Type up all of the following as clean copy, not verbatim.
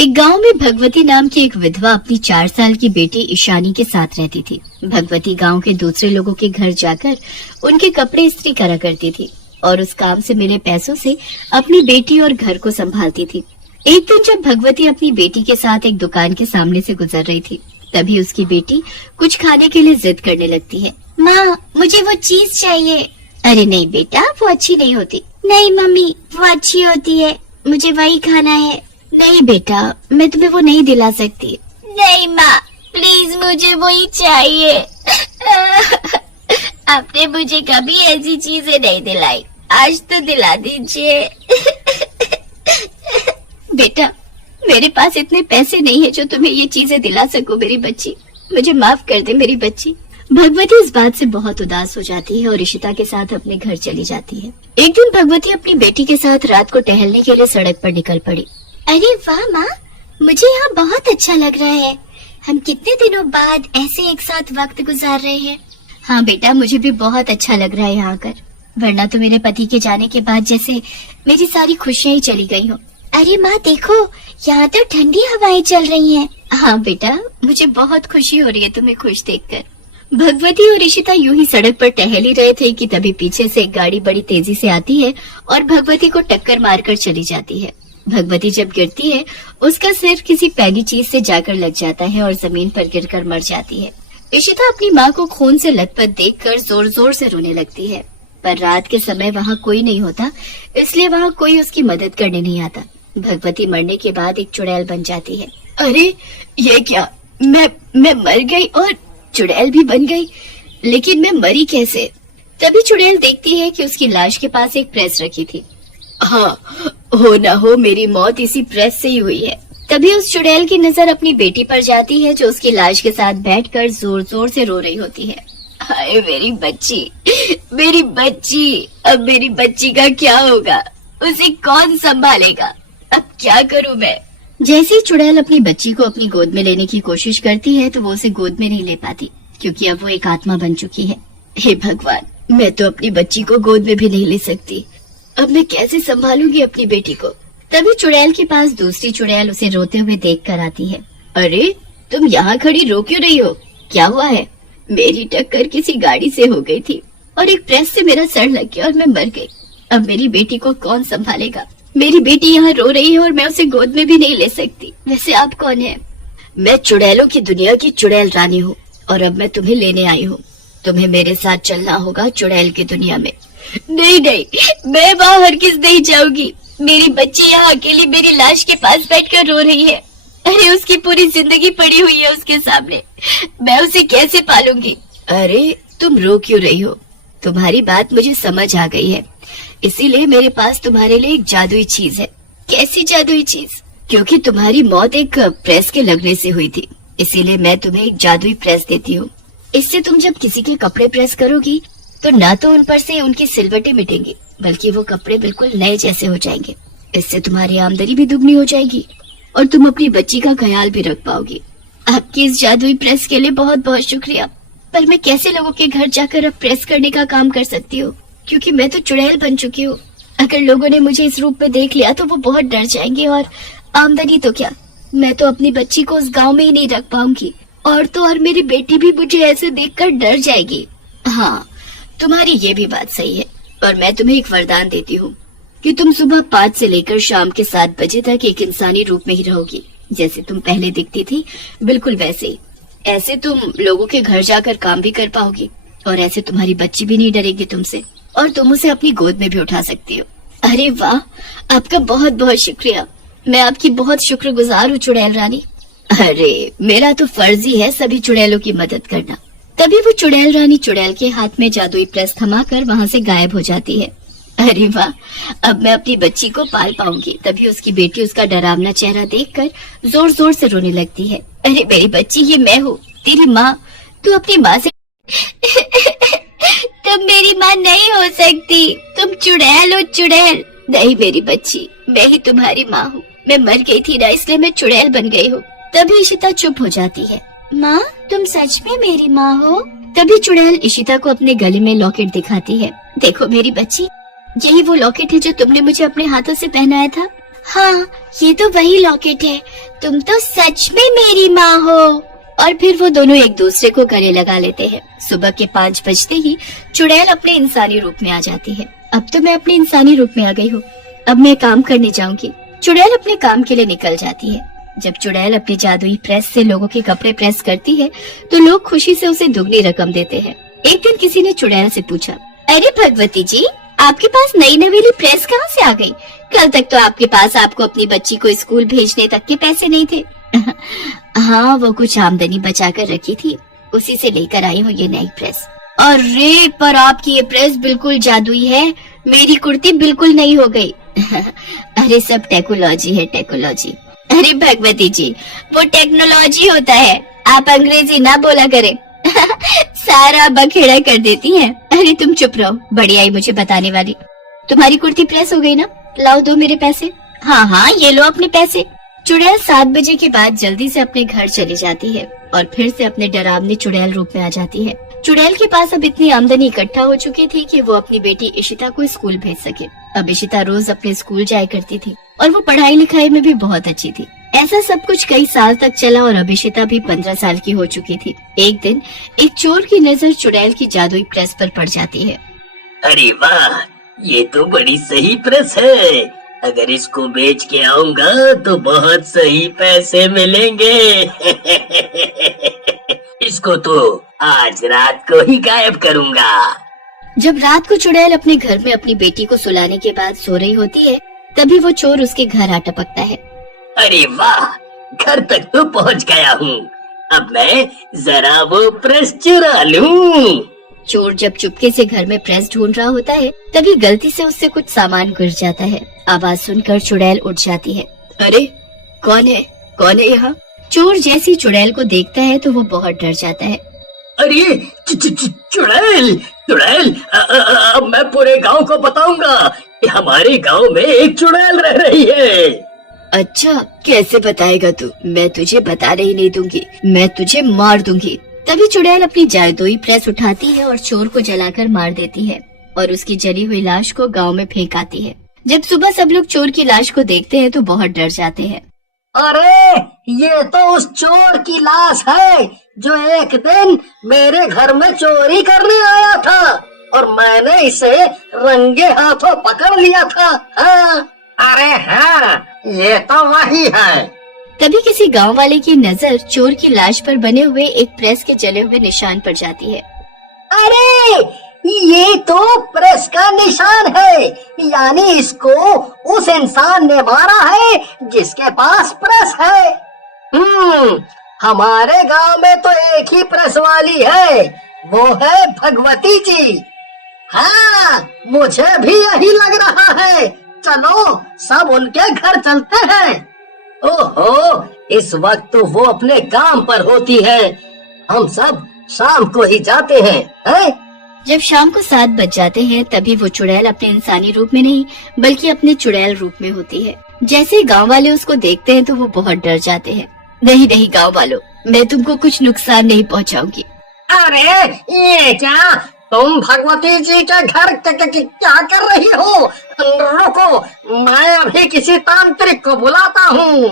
एक गांव में भगवती नाम की एक विधवा अपनी 4 साल की बेटी ईशानी के साथ रहती थी। भगवती गांव के दूसरे लोगों के घर जाकर उनके कपड़े इस्त्री करा करती थी और उस काम से मिले पैसों से अपनी बेटी और घर को संभालती थी। एक दिन जब भगवती अपनी बेटी के साथ एक दुकान के सामने से गुजर रही थी, तभी उसकी बेटी कुछ खाने के लिए जिद करने लगती है। माँ, मुझे वो चीज चाहिए। अरे नहीं बेटा, वो अच्छी नहीं होती। नहीं मम्मी, वो अच्छी होती है, मुझे वही खाना है। नहीं बेटा, मैं तुम्हें वो नहीं दिला सकती। नहीं माँ, प्लीज मुझे वही चाहिए। आपने मुझे कभी ऐसी चीजें नहीं दिलाई, आज तो दिला दीजिए। बेटा, मेरे पास इतने पैसे नहीं है जो तुम्हें ये चीजें दिला सकूं मेरी बच्ची। मुझे माफ कर दे मेरी बच्ची। भगवती इस बात से बहुत उदास हो जाती है और इशिता के साथ अपने घर चली जाती है। एक दिन भगवती अपनी बेटी के साथ रात को टहलने के लिए सड़क पर निकल पड़ी। अरे वाह माँ, मुझे यहाँ बहुत अच्छा लग रहा है। हम कितने दिनों बाद ऐसे एक साथ वक्त गुजार रहे हैं। हाँ बेटा, मुझे भी बहुत अच्छा लग रहा है यहाँ आकर, वरना तो मेरे पति के जाने के बाद जैसे मेरी सारी खुशियाँ ही चली गई हो। अरे माँ देखो, यहाँ तो ठंडी हवाएं चल रही हैं। हाँ बेटा, मुझे बहुत खुशी हो रही है तुम्हें खुश देखकर। भगवती और इशिता यूं ही सड़क पर टहल ही रहे थे कि तभी पीछे से एक गाड़ी बड़ी तेजी से आती है और भगवती को टक्कर मारकर चली जाती है। भगवती जब गिरती है, उसका सिर किसी पैगी चीज से जाकर लग जाता है और जमीन पर गिरकर मर जाती है। इशिता अपनी माँ को खून से लथपथ देखकर जोर जोर से रोने लगती है, पर रात के समय वहाँ कोई नहीं होता, इसलिए वहाँ कोई उसकी मदद करने नहीं आता। भगवती मरने के बाद एक चुड़ैल बन जाती है। अरे ये क्या, मैं मर गई और चुड़ैल भी बन गई, लेकिन मैं मरी कैसे? तभी चुड़ैल देखती है कि उसकी लाश के पास एक प्रेस रखी थी। हाँ, हो ना हो मेरी मौत इसी प्रेस से ही हुई है। तभी उस चुड़ैल की नजर अपनी बेटी पर जाती है जो उसकी लाश के साथ बैठकर जोर जोर से रो रही होती है। हाय मेरी बच्ची, मेरी बच्ची, अब मेरी बच्ची का क्या होगा? उसे कौन संभालेगा? अब क्या करूं मैं? जैसे ही चुड़ैल अपनी बच्ची को अपनी गोद में लेने की कोशिश करती है तो वो उसे गोद में नहीं ले पाती, क्योंकि अब वो एक आत्मा बन चुकी है। हे भगवान, मैं तो अपनी बच्ची को गोद में भी नहीं ले सकती। अब मैं कैसे संभालूंगी अपनी बेटी को? तभी चुड़ैल के पास दूसरी चुड़ैल उसे रोते हुए देख कर आती है। अरे तुम यहाँ खड़ी रो क्यों रही हो? क्या हुआ है? मेरी टक्कर किसी गाड़ी से हो गई थी और एक प्रेस से मेरा सर लग गया और मैं मर गई। अब मेरी बेटी को कौन संभालेगा? मेरी बेटी यहाँ रो रही है और मैं उसे गोद में भी नहीं ले सकती। वैसे आप कौन है? मैं चुड़ैलों की दुनिया की चुड़ैल रानी हूँ और अब मैं तुम्हें लेने आई हूँ। तुम्हें मेरे साथ चलना होगा चुड़ैल की दुनिया में। नहीं नहीं, मैं वहाँ हरगिज नहीं जाऊंगी। मेरी बच्ची यहाँ अकेली मेरी लाश के पास बैठकर रो रही है। अरे उसकी पूरी जिंदगी पड़ी हुई है उसके सामने, मैं उसे कैसे पालूंगी? अरे तुम रो क्यों रही हो? तुम्हारी बात मुझे समझ आ गई है, इसीलिए मेरे पास तुम्हारे लिए एक जादुई चीज है। कैसी जादुई चीज? क्योंकि तुम्हारी मौत एक प्रेस के लगने से हुई थी, इसीलिए मैं तुम्हें एक जादुई प्रेस देती हूँ। इससे तुम जब किसी के कपड़े प्रेस करोगी तो ना तो उन पर से उनकी सिलवटें मिटेंगी, बल्कि वो कपड़े बिल्कुल नए जैसे हो जाएंगे। इससे तुम्हारी आमदनी भी दुगनी हो जाएगी और तुम अपनी बच्ची का ख्याल भी रख पाओगी। आपकी इस जादुई प्रेस के लिए बहुत बहुत शुक्रिया, पर मैं कैसे लोगों के घर जाकर अब प्रेस करने का काम कर सकती हूँ, क्योंकि मैं तो चुड़ैल बन चुकी हूँ। अगर लोगों ने मुझे इस रूप में देख लिया तो वो बहुत डर जाएंगे और आमदनी तो क्या, मैं तो अपनी बच्ची को उस गांव में ही नहीं रख पाऊंगी और तो और मेरी बेटी भी मुझे ऐसे देखकर डर जाएगी। हाँ, तुम्हारी ये भी बात सही है, और मैं तुम्हें एक वरदान देती हूँ कि तुम सुबह 5 से लेकर शाम के 7 बजे तक एक इंसानी रूप में ही रहोगी, जैसे तुम पहले दिखती थी बिल्कुल वैसे ही। ऐसे तुम लोगों के घर जाकर काम भी कर पाओगी और ऐसे तुम्हारी बच्ची भी नहीं डरेगी तुमसे और तुम उसे अपनी गोद में भी उठा सकती हो। अरे वाह, आपका बहुत बहुत शुक्रिया, मैं आपकी बहुत शुक्रगुजार हूँ चुड़ैल रानी। अरे मेरा तो फर्ज ही है सभी चुड़ैलों की मदद करना। तभी वो चुड़ैल रानी चुड़ैल के हाथ में जादुई प्रेस थमाकर वहाँ से गायब हो जाती है। अरे वाह, अब मैं अपनी बच्ची को पाल पाऊंगी। तभी उसकी बेटी उसका डरावना चेहरा देखकर जोर जोर से रोने लगती है। अरे मेरी बच्ची, ये मैं हूँ तेरी माँ, तू अपनी माँ से तुम मेरी माँ नहीं हो सकती, तुम चुड़ैल हो चुड़ैल। नहीं मेरी बच्ची, मैं ही तुम्हारी माँ हूँ। मैं मर गई थी ना, इसलिए मैं चुड़ैल बन गई हूँ। तभी इशिता चुप हो जाती है। माँ, तुम सच में मेरी माँ हो? तभी चुड़ैल इशिता को अपने गले में लॉकेट दिखाती है। देखो मेरी बच्ची, यही वो लॉकेट है जो तुमने मुझे अपने हाथों से पहनाया था। हाँ, ये तो वही लॉकेट है। तुम तो सच में मेरी माँ हो। और फिर वो दोनों एक दूसरे को गले लगा लेते हैं। सुबह के 5 बजते ही चुड़ैल अपने इंसानी रूप में आ जाती है। अब तो मैं अपने इंसानी रूप में आ गई हूँ, अब मैं काम करने जाऊंगी। चुड़ैल अपने काम के लिए निकल जाती है। जब चुड़ैल अपनी जादुई प्रेस से लोगों के कपड़े प्रेस करती है तो लोग खुशी से उसे दुगनी रकम देते हैं। एक दिन किसी ने चुड़ैल से पूछा, अरे भगवती जी, आपके पास नई नवेली प्रेस कहाँ से आ गई? कल तक तो आपके पास आपको अपनी बच्ची को स्कूल भेजने तक के पैसे नहीं थे। हाँ, वो कुछ आमदनी बचा कर रखी थी, उसी से लेकर आई हूँ ये नई प्रेस। अरे पर आपकी ये प्रेस बिल्कुल जादुई है, मेरी कुर्ती बिल्कुल नई हो गई। अरे सब टेक्नोलॉजी है, टेक्नोलॉजी। अरे भगवती जी, वो टेक्नोलॉजी होता है, आप अंग्रेजी ना बोला करें। सारा बखेड़ा कर देती हैं। अरे तुम चुप रहो, बड़ी आई मुझे बताने वाली। तुम्हारी कुर्ती प्रेस हो गई ना? लाओ दो मेरे पैसे। हाँ हाँ, ये लो अपने पैसे। चुड़ैल 7 बजे के बाद जल्दी से अपने घर चली जाती है और फिर से अपने डरावने चुड़ैल रूप में आ जाती है। चुड़ैल के पास अब इतनी आमदनी इकट्ठा हो चुकी थी कि वो अपनी बेटी इशिता को स्कूल भेज सके। अब इशिता रोज अपने स्कूल जाया करती थी और वो पढ़ाई लिखाई में भी बहुत अच्छी थी। ऐसा सब कुछ कई साल तक चला और अब इशिता भी 15 साल की हो चुकी थी। एक दिन एक चोर की नजर चुड़ैल की जादुई प्रेस पर पड़ जाती है। अरे वाह, ये तो बड़ी सही प्रेस है। अगर इसको बेच के आऊंगा तो बहुत सही पैसे मिलेंगे। इसको तो आज रात को ही गायब करूंगा। जब रात को चुड़ैल अपने घर में अपनी बेटी को सुलाने के बाद सो रही होती है, तभी वो चोर उसके घर आ टपकता है। अरे वाह, घर तक तो पहुंच गया हूँ। अब मैं जरा वो प्रेस चुरा लूं। चोर जब चुपके से घर में प्रेस ढूंढ रहा होता है, तभी गलती से उससे कुछ सामान गिर जाता है। आवाज सुनकर चुड़ैल उठ जाती है। अरे कौन है, कौन है यहाँ? चोर जैसी चुड़ैल को देखता है तो वो बहुत डर जाता है। अरे चुड़ैल, चुड़ैल, अब मैं पूरे गांव को बताऊंगा कि हमारे गांव में एक चुड़ैल रह रही है। अच्छा, कैसे बताएगा तू? मैं तुझे बताने ही नहीं दूंगी, मैं तुझे मार दूंगी। तभी चुड़ैल अपनी जादुई प्रेस उठाती है और चोर को जलाकर मार देती है और उसकी जली हुई लाश को गांव में फेंक आती है। जब सुबह सब लोग चोर की लाश को देखते हैं तो बहुत डर जाते हैं। अरे ये तो उस चोर की लाश है जो एक दिन मेरे घर में चोरी करने आया था और मैंने इसे रंगे हाथों पकड़ लिया था। हाँ, अरे हाँ, ये तो वही है। तभी किसी गांव वाले की नजर चोर की लाश पर बने हुए एक प्रेस के जले हुए निशान पर जाती है। अरे ये तो प्रेस का निशान है, यानी इसको उस इंसान ने मारा है जिसके पास प्रेस है। हमारे गांव में तो एक ही प्रेस वाली है, वो है भगवती जी। हाँ, मुझे भी यही लग रहा है। चलो सब उनके घर चलते हैं। ओहो, इस वक्त तो वो अपने काम पर होती है। हम सब शाम को ही जाते हैं। जब शाम को 7 बज जाते हैं तभी वो चुड़ैल अपने इंसानी रूप में नहीं बल्कि अपने चुड़ैल रूप में होती है। जैसे ही गाँव वाले उसको देखते हैं तो वो बहुत डर जाते हैं। नहीं नहीं गाँव वालों, मैं तुमको कुछ नुकसान नहीं पहुंचाऊंगी। अरे ये क्या, तुम भगवती जी के घर क्या कर रही हो? रुको, मैं अभी किसी तांत्रिक को बुलाता हूँ।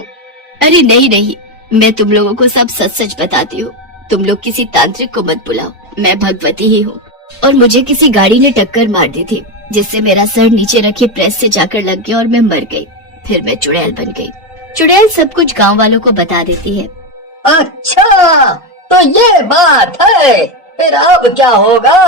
अरे नहीं नहीं, मैं तुम लोगों को सब सच सच बताती हूँ। तुम लोग किसी तांत्रिक को मत बुलाओ, मैं भगवती ही हूँ और मुझे किसी गाड़ी ने टक्कर मार दी थी जिससे मेरा सर नीचे रखी प्रेस से जाकर लग गया और मैं मर गई। फिर मैं चुड़ैल बन गई। चुड़ैल सब कुछ गाँव वालों को बता देती है। अच्छा, तो ये बात है, फिर अब क्या होगा?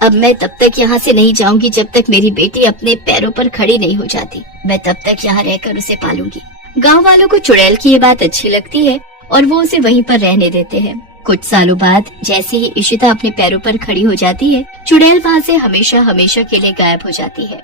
अब मैं तब तक यहाँ से नहीं जाऊंगी जब तक मेरी बेटी अपने पैरों पर खड़ी नहीं हो जाती। मैं तब तक यहाँ रहकर उसे पालूंगी। गांव वालों को चुड़ैल की ये बात अच्छी लगती है और वो उसे वहीं पर रहने देते हैं। कुछ सालों बाद जैसे ही इशिता अपने पैरों पर खड़ी हो जाती है, चुड़ैल वहाँ से हमेशा हमेशा के लिए गायब हो जाती है।